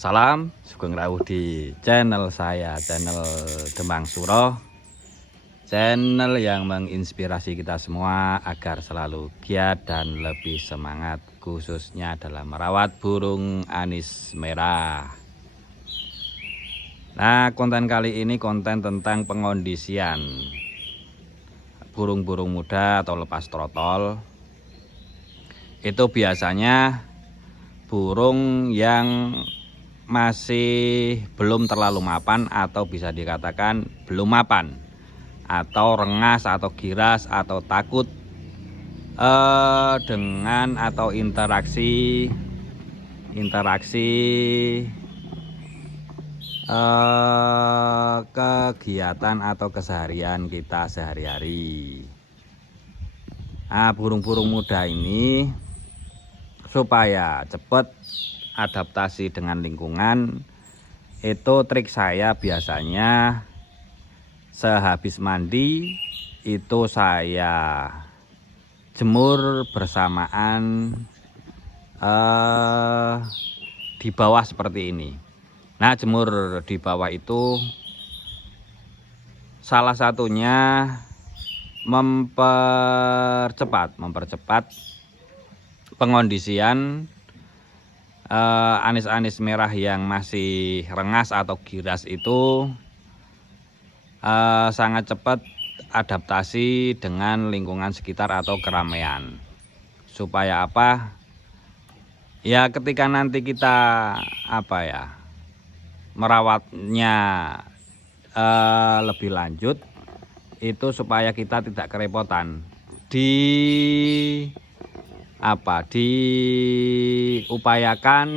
Salam Sugeng Rawuh di channel saya, channel Demang Suro, channel yang menginspirasi kita semua agar selalu giat dan lebih semangat, khususnya dalam merawat burung anis merah. Nah, konten kali ini konten tentang pengondisian burung-burung muda atau lepas trotol. Itu biasanya burung yang masih belum terlalu mapan atau bisa dikatakan belum mapan, atau rengas atau giras atau takut dengan atau interaksi kegiatan atau keseharian kita sehari-hari. Nah, burung-burung muda ini supaya cepat adaptasi dengan lingkungan, itu trik saya biasanya sehabis mandi itu saya jemur bersamaan di bawah seperti ini. Nah, jemur di bawah itu salah satunya mempercepat pengondisian anis-anis merah yang masih rengas atau giras itu sangat cepat adaptasi dengan lingkungan sekitar atau keramaian. Supaya apa? Ya, ketika nanti kita merawatnya lebih lanjut, itu supaya kita tidak kerepotan diupayakan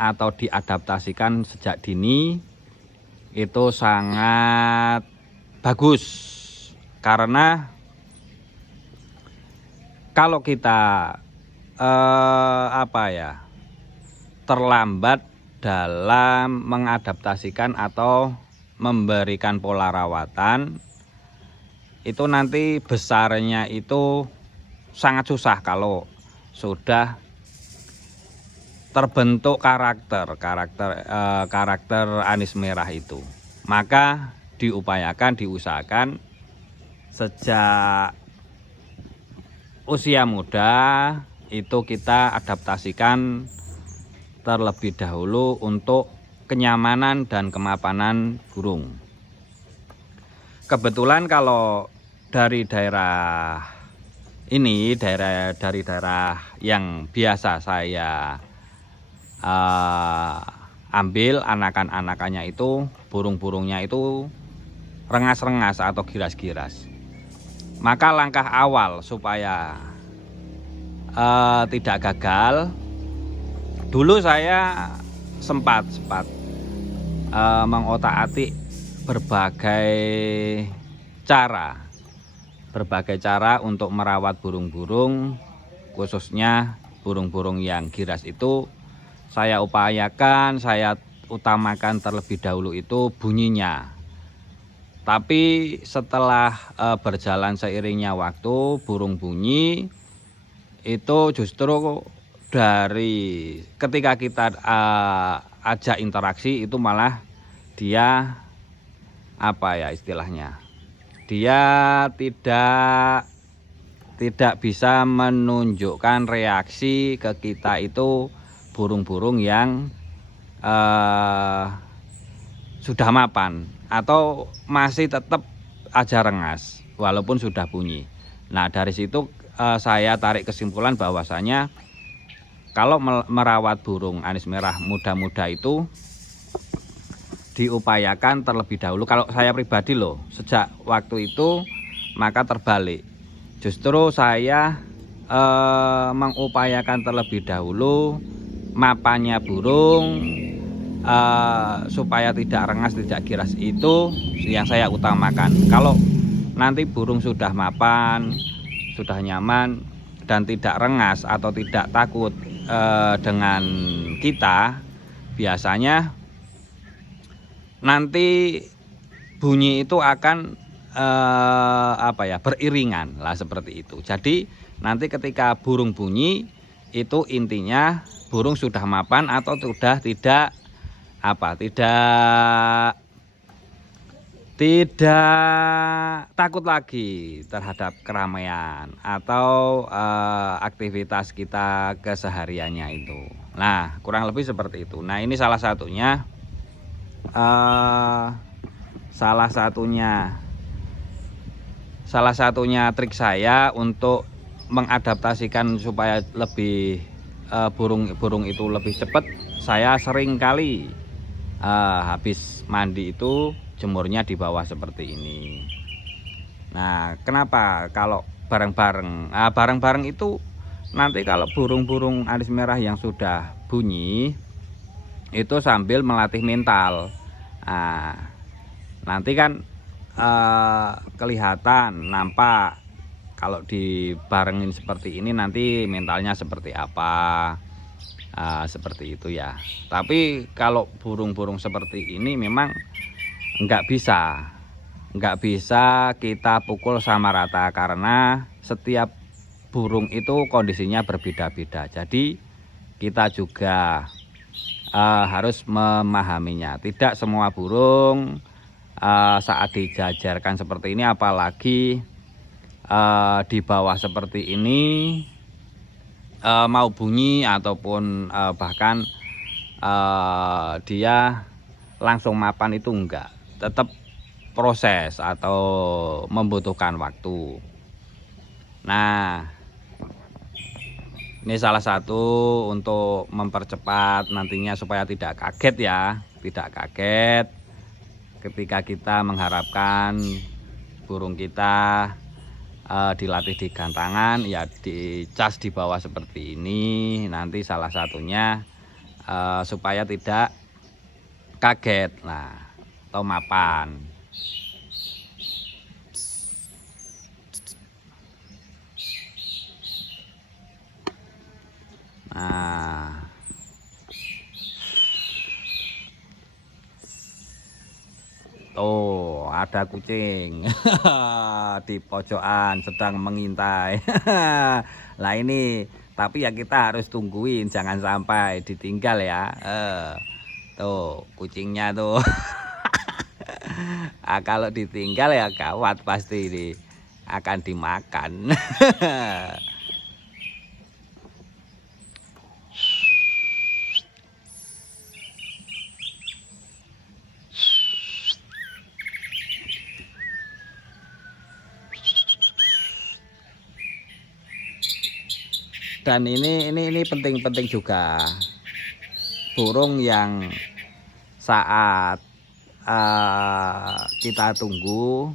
atau diadaptasikan sejak dini itu sangat bagus. Karena kalau kita terlambat dalam mengadaptasikan atau memberikan pola rawatan, itu nanti besarnya itu sangat susah kalau sudah terbentuk karakter anis merah itu. Maka diusahakan sejak usia muda itu kita adaptasikan terlebih dahulu untuk kenyamanan dan kemapanan burung. Kebetulan kalau dari daerah ini, dari daerah yang biasa saya ambil anakannya itu, burung-burungnya itu rengas-rengas atau giras-giras. Maka langkah awal supaya tidak gagal, dulu saya sempat mengotak-atik berbagai cara untuk merawat burung-burung, khususnya burung-burung yang giras itu. Saya utamakan terlebih dahulu itu bunyinya. Tapi setelah berjalan seiringnya waktu, burung bunyi itu justru dari ketika kita ajak interaksi itu malah dia dia tidak bisa menunjukkan reaksi ke kita itu burung-burung yang sudah mapan atau masih tetap aja rengas walaupun sudah bunyi. Nah, dari situ saya tarik kesimpulan bahwasanya kalau merawat burung anis merah muda-muda itu diupayakan terlebih dahulu. Kalau saya pribadi loh, sejak waktu itu maka terbalik. Justru saya mengupayakan terlebih dahulu mapannya burung supaya tidak rengas, tidak giras, itu yang saya utamakan. Kalau nanti burung sudah mapan, sudah nyaman dan tidak rengas atau tidak takut dengan kita, biasanya nanti bunyi itu akan beriringan lah seperti itu. Jadi nanti ketika burung bunyi itu intinya burung sudah mapan atau sudah tidak tidak takut lagi terhadap keramaian atau aktivitas kita kesehariannya itu. Nah, kurang lebih seperti itu. Nah, ini salah satunya salah satunya trik saya untuk mengadaptasikan supaya lebih burung itu lebih cepat. Saya sering kali habis mandi itu jemurnya di bawah seperti ini. Nah, kenapa kalau bareng-bareng? Bareng-bareng itu nanti kalau burung-burung alis merah yang sudah bunyi itu sambil melatih mental. Nanti kan kelihatan, nampak kalau dibarengin seperti ini nanti mentalnya seperti apa. Seperti itu ya. Tapi kalau burung-burung seperti ini memang nggak bisa kita pukul sama rata karena setiap burung itu kondisinya berbeda-beda. Jadi kita juga harus memahaminya. Tidak semua burung saat dijajarkan seperti ini, apalagi di bawah seperti ini, mau bunyi ataupun bahkan dia langsung mapan itu enggak, tetap proses atau membutuhkan waktu. Nah, ini salah satu untuk mempercepat nantinya supaya tidak kaget ya, tidak kaget ketika kita mengharapkan burung kita dilatih di gantangan, ya dicas di bawah seperti ini. Nanti salah satunya supaya tidak kaget, nah, atau mapan. Nah, tuh ada kucing di pojokan sedang mengintai. Lah ini, tapi ya kita harus tungguin, jangan sampai ditinggal ya. Tuh kucingnya tuh. Kalau ditinggal ya gawat, pasti ini akan dimakan. Dan ini penting juga, burung yang saat kita tunggu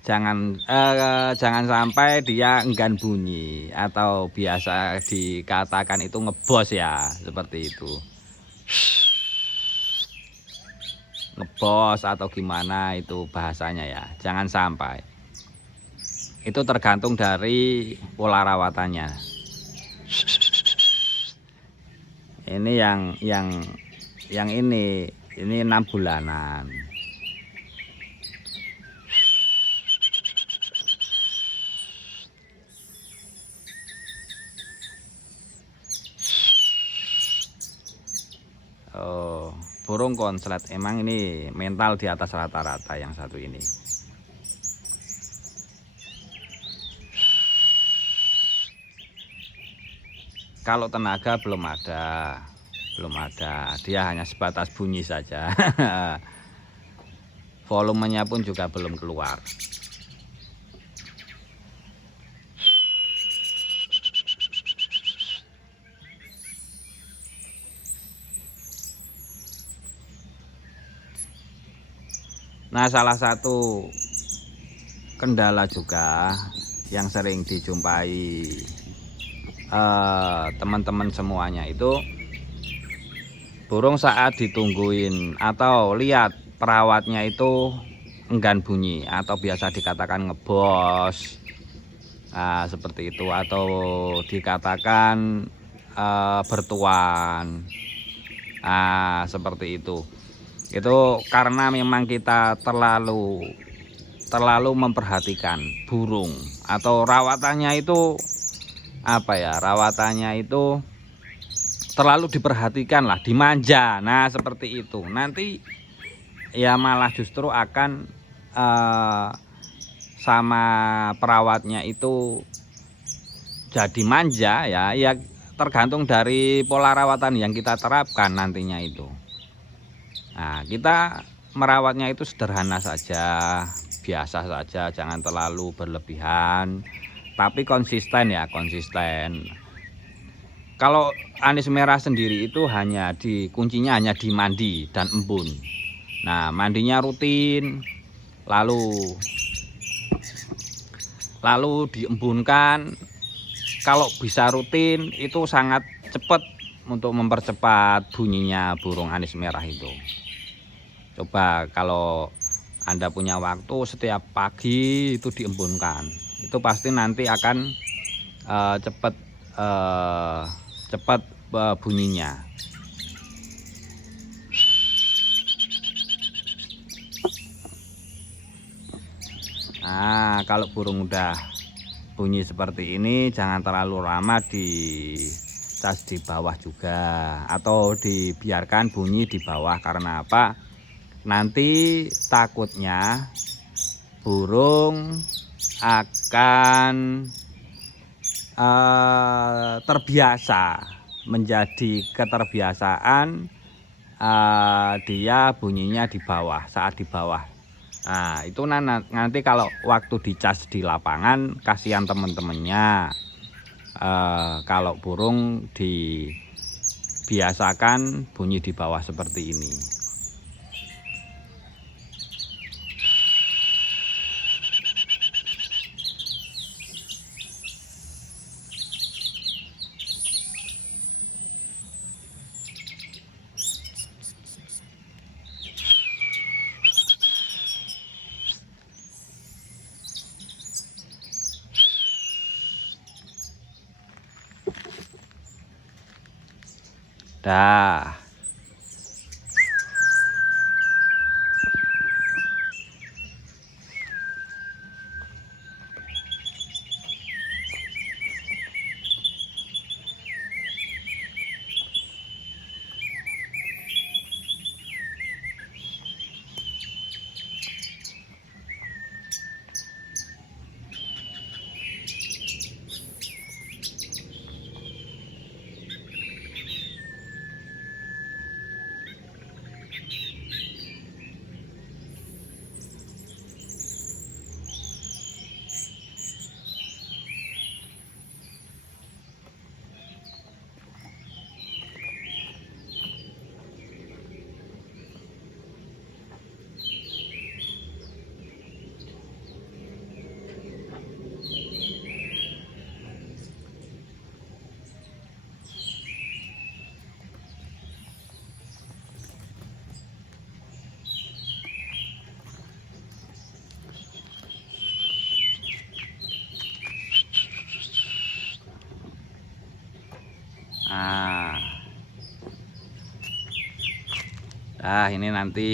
jangan sampai dia enggan bunyi atau biasa dikatakan itu ngebos ya, seperti itu, ngebos atau gimana itu bahasanya ya, jangan sampai. Itu tergantung dari pola rawatannya. Ini yang ini 6 bulanan. Oh, burung konslet emang ini mental di atas rata-rata yang satu ini. Kalau tenaga belum ada, dia hanya sebatas bunyi saja. Volumenya pun juga belum keluar. Nah, salah satu kendala juga yang sering dijumpai teman-teman semuanya itu, burung saat ditungguin atau lihat perawatnya itu enggan bunyi atau biasa dikatakan ngebos, seperti itu, atau dikatakan bertuan, seperti itu karena memang kita terlalu memperhatikan burung atau rawatannya itu terlalu diperhatikan lah, dimanja. Nah seperti itu, nanti ya malah justru akan sama perawatnya itu jadi manja ya. Ya tergantung dari pola rawatan yang kita terapkan nantinya itu. Nah kita merawatnya itu sederhana saja, biasa saja, jangan terlalu berlebihan, tapi konsisten ya, konsisten. Kalau anis merah sendiri itu kuncinya hanya di mandi dan embun. Nah mandinya rutin, lalu diembunkan. Kalau bisa rutin itu sangat cepat untuk mempercepat bunyinya burung anis merah itu. Coba kalau Anda punya waktu setiap pagi itu diembunkan, itu pasti nanti akan cepat bunyinya. Nah kalau burung udah bunyi seperti ini, jangan terlalu lama dicas di bawah juga, atau dibiarkan bunyi di bawah. Karena apa? Nanti takutnya burung akan terbiasa, menjadi keterbiasaan dia bunyinya di bawah, saat di bawah. Nah itu nanti kalau waktu dicas di lapangan, kasihan temen-temennya. Kalau burung dibiasakan bunyi di bawah seperti ini. Dah. Nah ini nanti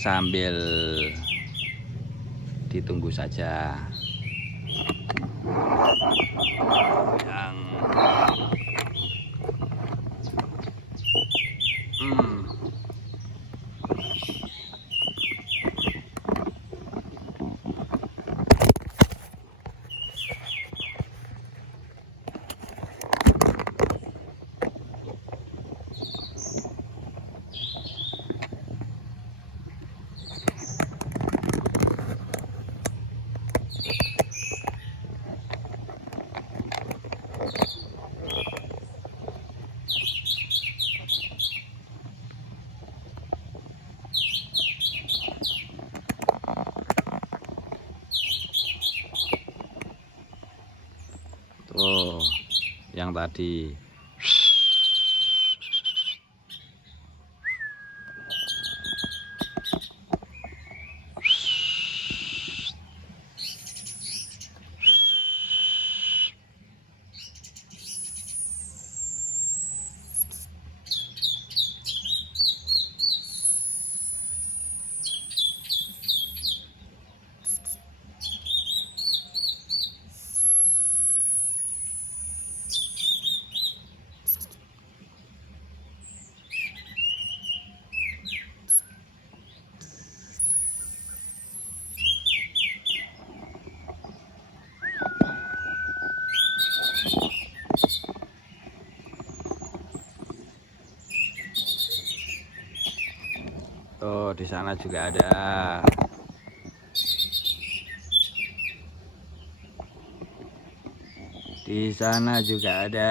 sambil ditunggu saja yang tuh yang tadi. Oh, di sana juga ada. Di sana juga ada.